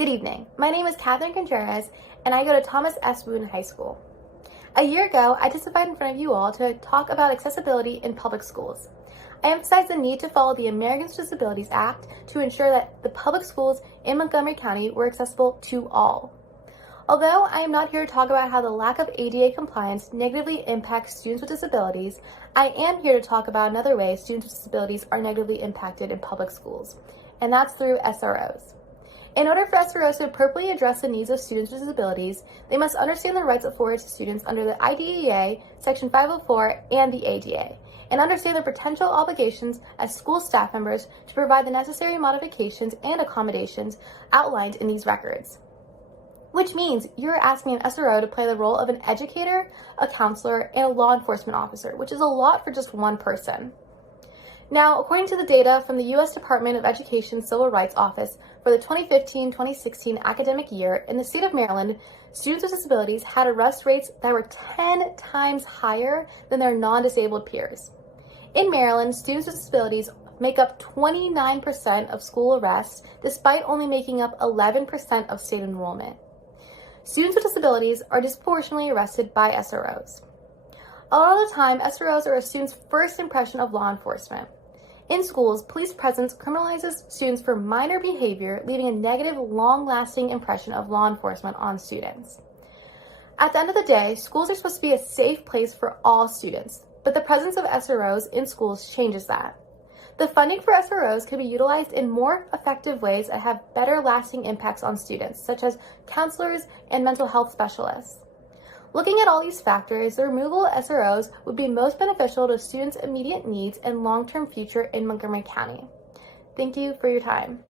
Good evening. My name is Catherine Contreras, and I go to Thomas S. Boone High School. A year ago, I testified in front of you all to talk about accessibility in public schools. I emphasized the need to follow the Americans with Disabilities Act to ensure that the public schools in Montgomery County were accessible to all. Although I am not here to talk about how the lack of ADA compliance negatively impacts students with disabilities, I am here to talk about another way students with disabilities are negatively impacted in public schools, and that's through SROs. In order for SROs to appropriately address the needs of students with disabilities, they must understand the rights afforded to students under the IDEA, Section 504, and the ADA, and understand their potential obligations as school staff members to provide the necessary modifications and accommodations outlined in these records. Which means you're asking an SRO to play the role of an educator, a counselor, and a law enforcement officer, which is a lot for just one person. Now, according to the data from the U.S. Department of Education Civil Rights Office for the 2015-2016 academic year, in the state of Maryland, students with disabilities had arrest rates that were 10 times higher than their non-disabled peers. In Maryland, students with disabilities make up 29% of school arrests, despite only making up 11% of state enrollment. Students with disabilities are disproportionately arrested by SROs. A lot of the time, SROs are a student's first impression of law enforcement. In schools, police presence criminalizes students for minor behavior, leaving a negative, long-lasting impression of law enforcement on students. At the end of the day, schools are supposed to be a safe place for all students, but the presence of SROs in schools changes that. The funding for SROs can be utilized in more effective ways that have better lasting impacts on students, such as counselors and mental health specialists. Looking at all these factors, the removal of SROs would be most beneficial to students' immediate needs and long-term future in Montgomery County. Thank you for your time.